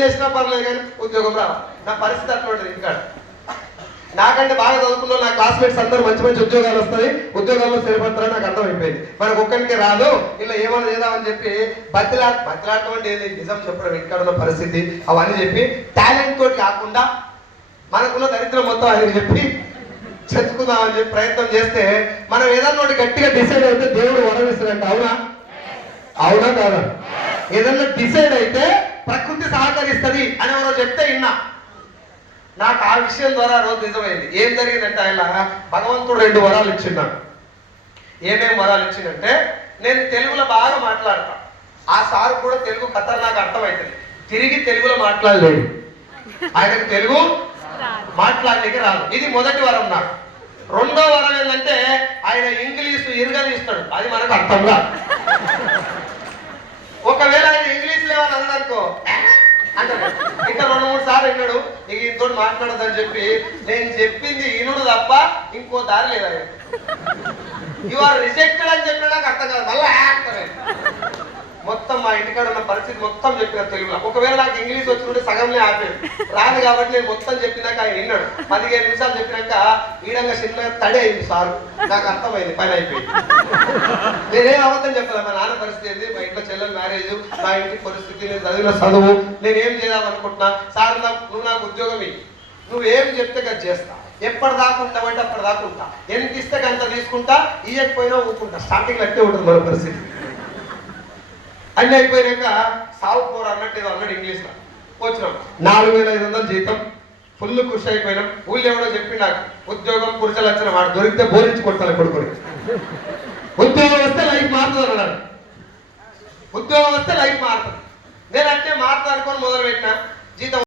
చేసినా పర్లేదు కానీ ఉద్యోగం రావాలి. నా పరిస్థితి అట్లా ఉంటుంది. ఇంకా నాకంటే బాగా చదువుకున్న నా క్లాస్మేట్స్ అందరూ మంచి మంచి ఉద్యోగాలు వస్తాయి, ఉద్యోగాల్లో స్థిరపడతారని నాకు అర్థమైపోయింది. మనకు ఒక్కరికి రాదు, ఇలా ఏమైనా చేద్దామని చెప్పి బతిలాడటం అంటే ఏది నిజం చెప్పడం ఇక్కడ ఉన్న పరిస్థితి అవన్నీ చెప్పి టాలెంట్ తోటి కాకుండా మనకున్న దరిద్రం మొత్తం అని చెప్పి చదువుకుందామని చెప్పి ప్రయత్నం చేస్తే మనం ఏదన్నా ఒకటి గట్టిగా డిసైడ్ అయితే దేవుడు వరం ఇస్తాడంట. అవునా అవునా కాదా? ఏదన్నా డిసైడ్ అయితే ప్రకృతి సహకరిస్తుంది అని ఎవరో చెప్తే విన్నా. నాకు ఆ విషయం ద్వారా రోజు నిజమైంది. ఏం జరిగిందంటే ఆయన భగవంతుడు 2 వరాలు ఇచ్చిన్నాడు. ఏమేమి వరాలు ఇచ్చిందంటే, నేను తెలుగులో బాగా మాట్లాడతా. ఆ సార్ కూడా తెలుగు ఖతర్నాకు అర్థమవుతుంది. తిరిగి తెలుగులో మాట్లాడలేడు, ఆయనకు తెలుగు మాట్లాడలేక రాదు. ఇది మొదటి వరం నాకు. రెండో వరం ఏంటంటే ఆయన ఇంగ్లీషు ఇరగదీస్తాడు, అది మనకు అర్థం కాదు. ఒకవేళ ఆయన ఇంగ్లీష్ లేవని అన్నాడనుకో అంటే ఇంకా 2-3 సార్లు విన్నాడు. ఇక ఇంతో మాట్లాడదని చెప్పి నేను చెప్పింది ఇనుడు తప్ప ఇంకో దారి లేదా. యు ఆర్ రిజెక్టెడ్ అని చెప్పినా నాకు అర్థం కాదు. మళ్ళీ మొత్తం మా ఇంటికాడ ఉన్న పరిస్థితి మొత్తం చెప్పిన తెలుగులో. ఒకవేళ నాకు ఇంగ్లీష్ వచ్చినట్టు సగంలో ఆపేది రాదు కాబట్టి నేను మొత్తం చెప్పినాక ఆయన విన్నాడు. 15 నిమిషాలు చెప్పినాక ఈడంగా చిన్నగా తడి అయింది సార్, నాకు అర్థమైంది, పని అయిపోయింది. నేనేం అబద్ధం చెప్పాలి. మా నాన్న పరిస్థితి ఏంది, మా ఇంట్లో చెల్లెలు మ్యారేజ్, నా ఇంటి పరిస్థితి, నేను చదివిన చదువు, నేనేం చేద్దాం అనుకుంటున్నా. సార్ నువ్వు నాకు ఉద్యోగం ఇవ్వు, నువ్వేం చెప్తే కదా చేస్తా, ఎప్పటిదాకా ఉంటావంటే అప్పటిదాకా ఉంటా, ఎంత ఇస్తే అంత తీసుకుంటా, ఇయ్యకపోయినా ఊరుకుంటా. స్టార్టింగ్ అట్టే ఉంటుంది మన పరిస్థితి. అన్నీ అయిపోయాక సాగు పోరు అన్నట్టు ఏదో అన్నాడు ఇంగ్లీష్లో. వచ్చినాం 4500 జీతం, ఫుల్ ఖుషి అయిపోయినాం. ఊళ్ళో ఎవడో చెప్పి నాకు ఉద్యోగం పురుష లక్షణం, వాడు దొరికితే బోరించి కొడతాను కొడుకుని. ఉద్యోగం వస్తే లైఫ్ మారుతుంది అన్నాడు. ఉద్యోగం వస్తే లైఫ్ మారుతుంది. నేను అంటే మారుతా అనుకొని మొదలు పెట్టినా. జీతం